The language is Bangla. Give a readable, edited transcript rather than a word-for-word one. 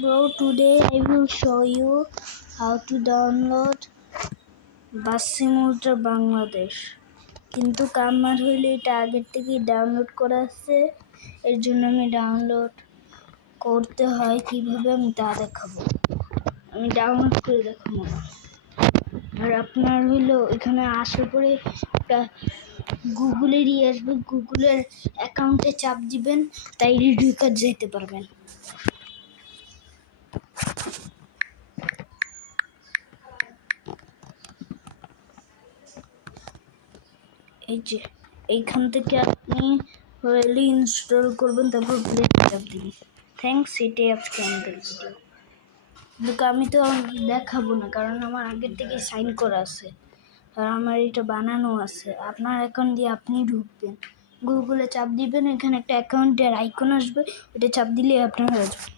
Bro, today I will show you how to download bus simulator Bangladesh. কিন্তু আমার হইলে এটা আগের থেকেই ডাউনলোড করা আছে, এর জন্য আমি ডাউনলোড করতে হয় কিভাবে আমি তা দেখাবো। আমি ডাউনলোড করে দেখাবো। আর আপনার হইলো এখানে আসার পরে একটা গুগলেরই আসবে, গুগলের অ্যাকাউন্টে চাপ দিবেন, তাই ঢুকে যেতে পারবেন। এই যে এইখান থেকে আপনি হলে ইনস্টল করবেন, তারপর প্লে চাপ দিবেন। থ্যাংকস, এটাই আজকে আমাদের ভিডিও। কিন্তু আমি তো দেখাবো না, কারণ আমার আগের থেকে সাইন করা আছে আর আমার এটা বানানো আছে। আপনার অ্যাকাউন্ট দিয়ে আপনি ঢুকবেন, গুগলে চাপ দিবেন, এখানে একটা অ্যাকাউন্টের আইকন আসবে, ওটা চাপ দিলে আপনার হয়ে যাবে।